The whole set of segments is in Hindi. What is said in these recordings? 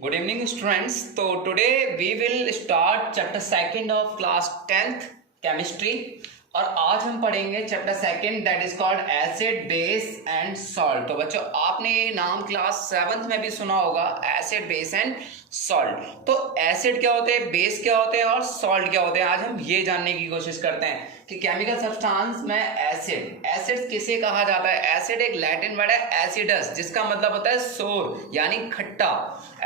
Good evening, students. So today we will start chapter second of class 10th chemistry. और आज हम पढ़ेंगे chapter second that is called acid base and salt. तो बच्चों आपने ये नाम क्लास 7th में भी सुना होगा, एसिड बेस एंड सॉल्ट। तो एसिड क्या होते हैं, बेस क्या होते हैं और सॉल्ट क्या होते हैं, आज हम ये जानने की कोशिश करते हैं कि केमिकल सब्सटेंस में एसिड, एसिड किसे कहा जाता है। एसिड एक लैटिन वर्ड है एसिडस, जिसका मतलब होता है सोर यानी खट्टा।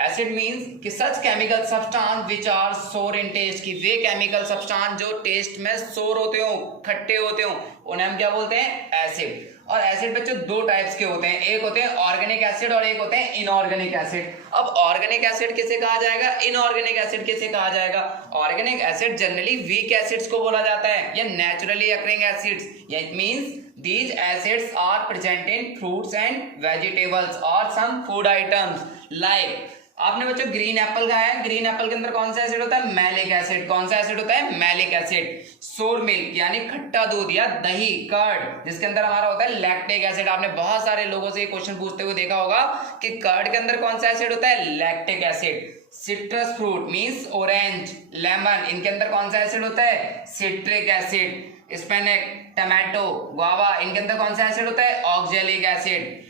एसिड मींस कि such chemical substance which are सोर इन टेस्ट, कि वे केमिकल सब्सटेंस जो टेस्ट में सोर होते हो, खट्टे होते हो, उन्हें हम क्या बोलते हैं, एसिड। और एसिड बच्चों दो टाइप्स के होते हैं, एक होते हैं ऑर्गेनिक एसिड और एक होते हैं इनऑर्गेनिक एसिड। अब ऑर्गेनिक एसिड किसे कहा जाएगा, इनऑर्गेनिक एसिड किसे कहा जाएगा। Organic acid generally weak acids को बोला जाता है या naturally occurring acids. It means these acids are present in fruits and vegetables or some food items like, आपने बच्चों ग्रीन एप्पल खाया है, ग्रीन एप्पल के अंदर कौन सा एसिड होता है, मैलिक एसिड। कौन सा एसिड होता है, मैलिक एसिड। सोर मिल्क यानी खट्टा दूध या दही, कर्ड, जिसके अंदर हमारा होता है लैक्टिक एसिड। आपने बहुत सारे लोगों से ये क्वेश्चन पूछते हुए देखा होगा कि कर्ड के अंदर कौन सा एसिड होता है, lactic acid. Citrus fruit means orange, lemon, इनके अंदर कौन सा एसिड होता है, सिट्रिक एसिड। स्पेनेक, टमाटो, गुआवा, इनके अंदर कौन सा एसिड होता है, oxalic acid.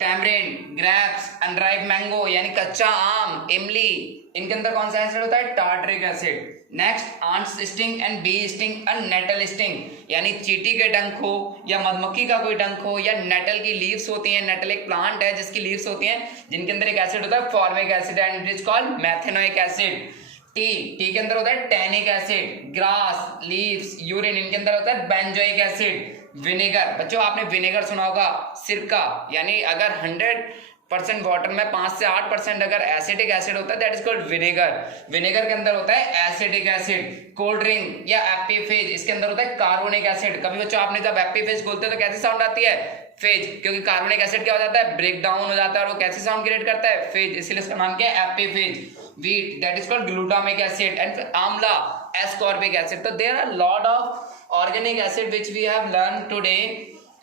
Tamarind, grapes, unripe mango यानी कच्चा आम, इमली, इनके अंदर कौन सा एसिड होता है, tartaric acid. Next ants sting and bee sting and nettle sting, यानी चींटी के डंक हो या मधुमक्खी का कोई डंक हो या नेटल की लीव्स होती हैं, नेटल एक प्लांट है जिसकी लीव्स होती हैं, जिनके अंदर एक एसिड होता है formic acid and it is called methanoic acid. T के अंदर होता है tannic acid. Grass, leaves, urine, इनके अंदर होता है बेंजोइक एसिड। विनेगर, बच्चों आपने विनेगर सुना होगा, सिरका, यानी अगर 100% वाटर में 5 से 8% अगर एसिडिक एसिड होता है that is called vinegar. Vinegar के अंदर होता है एसिडिक एसिड। कोल्ड ड्रिंक या एपीफेज, इसके अंदर होता है कार्बोनिक एसिड। कभी बच्चों आपने जब एपीफेज बोलते हैं तो कैसी साउंड आती है, फेज, क्योंकि कार्बोनिक एसिड क्या हो जाता है, ब्रेक डाउन हो जाता है और वो कैसी साउंड क्रिएट करता है, फेज, इसलिए इसका नाम क्या है, एपीफेज। Wheat that is called glutamic acid and amla ascorbic acid. तो there are lot of organic acid which we have learned today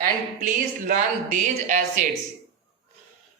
and please learn these acids.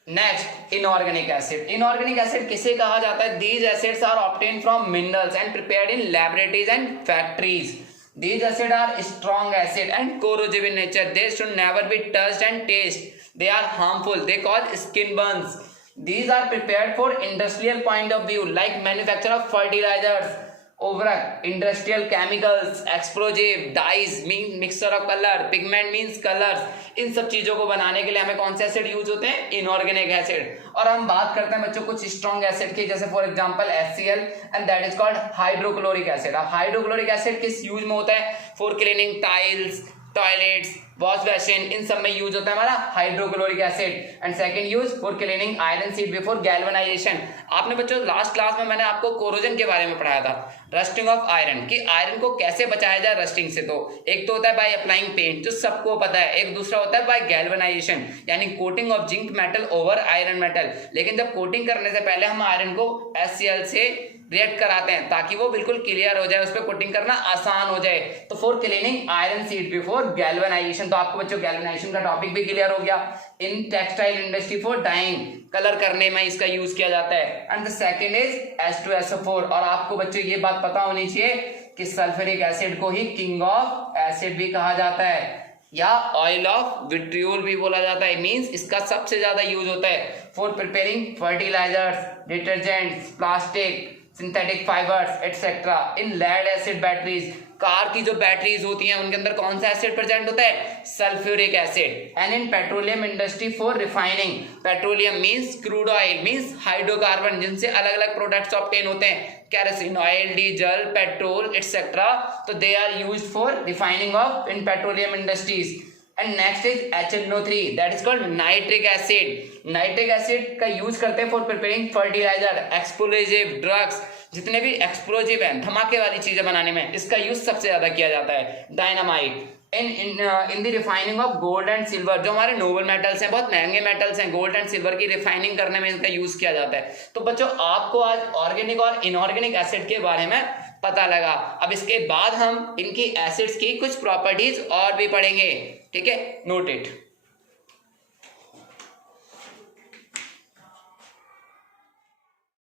Next, inorganic acid. Inorganic acid किसे कहा जाता है, these acids are obtained from minerals and prepared in laboratories and factories. These acids are strong acid and corrosive in nature. They should never be touched and tasted. They are harmful. They cause skin burns. These are prepared for industrial point of view like manufacture of fertilizers, ओवरक, industrial chemicals, explosive, dyes mean mixture of colour, pigment means colours. इन सब चीजों को बनाने के लिए हमें कौन से एसिड यूज होते हैं, इनऑर्गेनिक एसिड। और हम बात करते हैं बच्चों कुछ स्ट्रॉन्ग एसिड की, जैसे for example HCl and that is called hydrochloric acid. अब हाइड्रोक्लोरिक एसिड किस यूज में होता है, for cleaning tiles, toilets, wash basin, इन सब में यूज होता है हमारा hydrochloric acid. And second use for cleaning iron sheet before galvanization. आपने बच्चों लास्ट क्लास में मैंने आपको कोरोजन के बारे में पढ़ाया था, रस्टिंग ऑफ आयरन, कि आयरन को कैसे बचाया जाए रस्टिंग से। तो एक तो होता है बाय अप्लाइंग पेंट, जो सबको पता है, एक दूसरा होता है बाय गैल्वेनाइजेशन यानी coating of zinc metal over iron metal. लेकिन जब कोटिंग करने से पहले हम आयरन को HCl से रिएक्ट कराते हैं ताकि वो बिल्कुल क्लियर हो जाए, उस पर कोटिंग करना आसान हो जाए। तो for cleaning iron sheet before galvanisation, तो आपको बच्चों गैल्वेनाइजेशन का टॉपिक भी क्लियर हो गया। In textile industry for dyeing, colour करने में इसका यूज किया जाता है। And the second is H2SO4। और आपको बच्चों ये बात पता होनी चाहिए कि सल्फ्यूरिक एसिड को ही किंग ऑफ एसिड भी कहा जाता है या ऑयल ऑफ विट्रियोल भी बोला जाता है। मींस इसका सबसे ज्यादा यूज होता है for preparing fertilizers, detergents, plastic, synthetic fibres etcetera. In lead acid batteries, car की जो बैटरीज होती हैं उनके अंदर कौन सा एसिड प्रेजेंट होता है, sulphuric acid. And in petroleum industry for refining, petroleum means crude oil means hydrocarbon, जिनसे अलग अलग प्रोडक्ट्स ऑब्टेन होते हैं, kerosene oil, diesel, petrol etcetera. तो they are used for refining of in petroleum industries. And next is HNO3 that is called nitric acid. Nitric acid का यूज करते हैं for preparing fertiliser, explosive, drugs, जितने भी एक्सप्लोजिव हैं, धमाके वाली चीजें बनाने में इसका यूज सबसे ज्यादा किया जाता है। Dynamite in the refining of gold and silver, जो हमारे नोबल मेटल्स हैं, बहुत महंगे मेटल्स हैं, गोल्ड एंड सिल्वर की रिफाइनिंग करने में इनका यूज किया जाता है। तो बच्चों आपको आज ऑर्गेनिक और इनऑर्गेनिक एसिड के बारे में पता लगा। अब इसके बाद हम इनकी एसिड्स की कुछ प्रॉपर्टीज और भी पढ़ेंगे, ठीक है, नोट इट।